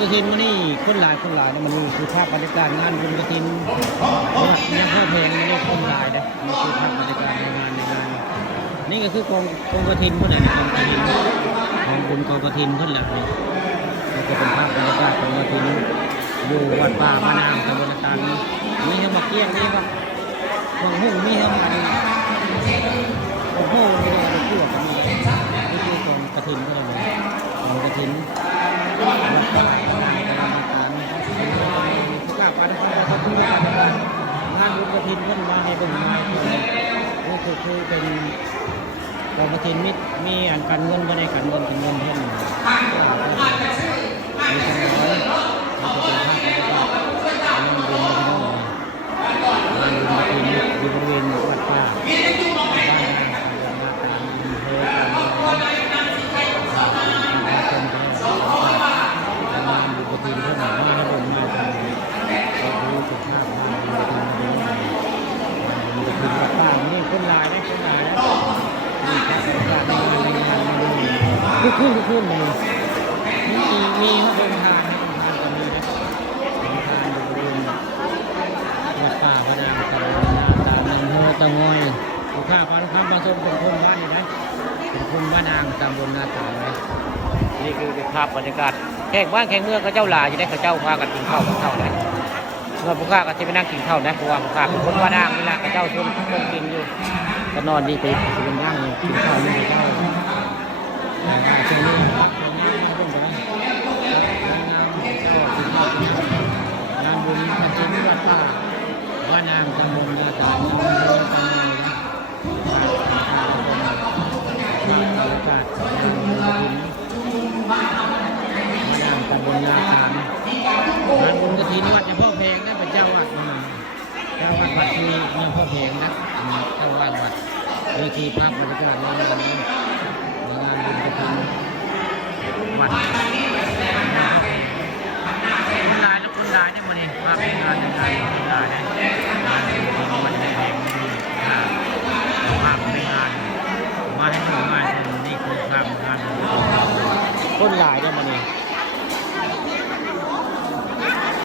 กฐินวันนี้คนหลายนะมันคือภาพบรรยากาศงานบุญกฐินยังเพิ่มเพลงนี่คนหลายนะนี่คือภาพบรรยากาศในงานนี่ก็คือกองกฐินเพื่อนนะกองกฐินของบุญกองกฐินเพื่อนแหละนี่ก็เป็นภาพบรรยากาศของกฐินอยู่วัดป่าบ้านนางตำบลตาลนี่ให้มาเกี้ยงนี่ว่าบางหุ่งนี่ให้มาโอ้โหนี่เราเชื่อกันนี่คือกองกฐินเพื่อนเลยกองกฐินผู้กล้าปานเขาพูดกันงานบุญกฐินเพิ่นมาให้เบิ่งมานี่คือเป็นกองกฐินมีอันการเงินบ่ได้การเงินเป็นเงินเพิ่นมีจังน้อยมันจะเป็นภาพบรรยากาศงานบุญกฐินงานบุญกฐินอยู่บริเวณวัดป่าบ้านนาตาลอำเภอกันบุญกฐินเพิ่นมาให้เบิ่งมาก็คือสุภาพงานบุญกฐินบุญกฐินวัดป่านี่คนหลายได้คนหลายนะนี่ครับบรรยากาศในงานทุกคืนเลยมีพระองค์ทานกันนี้นะทานบริเวณวัดป่าพระนางตาลอำเภอตะงอยผู้ข้าพระคำประสมเป็นคนบ้านนี่นะเป็นคนบ้านนางตำบลนาตาลนะนี่คือภาพบรรยากาศแขกบ้านแขกเมืองก็เจ้าหลาจะได้เขาเจ้าพากันกินข้าวนะเมื่อผู้ข้าก็จะไปนั่งกินข้าวนะเพราะว่าผู้ข้าเป็นคนบ้านนางนี่แหละเขาเจ้าชวนกินอยู่ก็นอนดีไปเป็นนั่งกินข้าวนี่เขาเจ้าช่วงนี้งานบุญกฐินวัดป่าบ้านนางตำบลนาตาลอำเภอตะงอยนะบรรยากาศงานบุญกฐินบ้านนางตำบลนาตาลงานบุญกฐินวัดเนี่ยพ่อเพลงนะเป็นเจ้าวัดวัดที่เนี่ยพ่อเพลงนะเจ้าวัดเวทีภาพบรรยากาศงานบุญกฐินวัดคนหลายเนี่ยมันเองภาพเป็นงานคนหลายเนี่ยงานมันเป็นเพลงภาพเป็นงานมาให้ดูงานนี่คือภาพงานคนหลายเนี่ยมันเอง